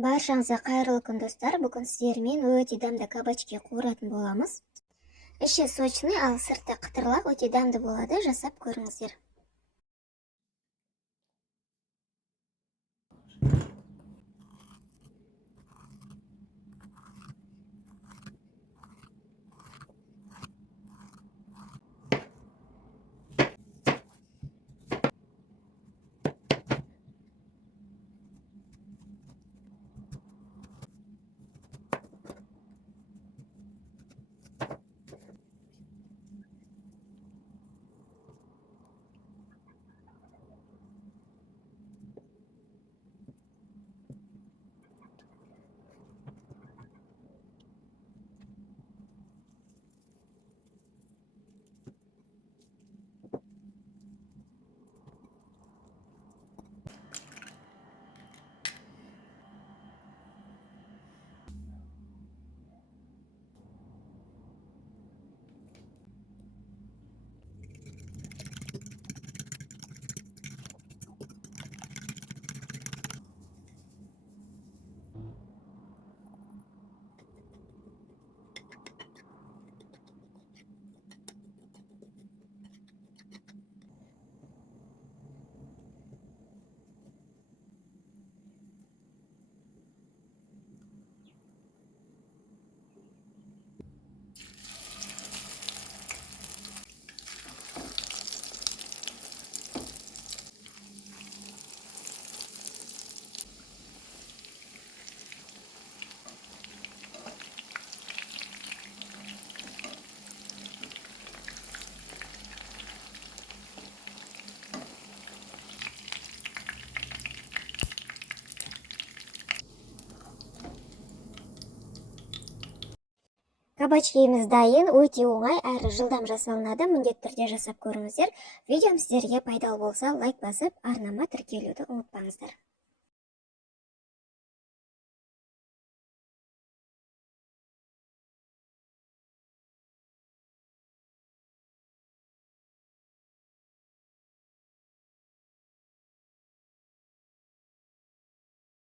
Баршаңызға қайырлы күн достар. Бүгін сіздермен өте дәмді кабачки қуыратын боламыз. Іші сочный, ал сырты қытырлақ, өте дәмді болады. Жасап көріңіздер. Кабачкиіміз дайын, өте оңай әрі жылдам жасалынады. Міндетті түрде жасап көріңіздер. Видеом сіздерге пайдалы болса, лайк басып, арнама тіркелуді ұмытпаңыздар.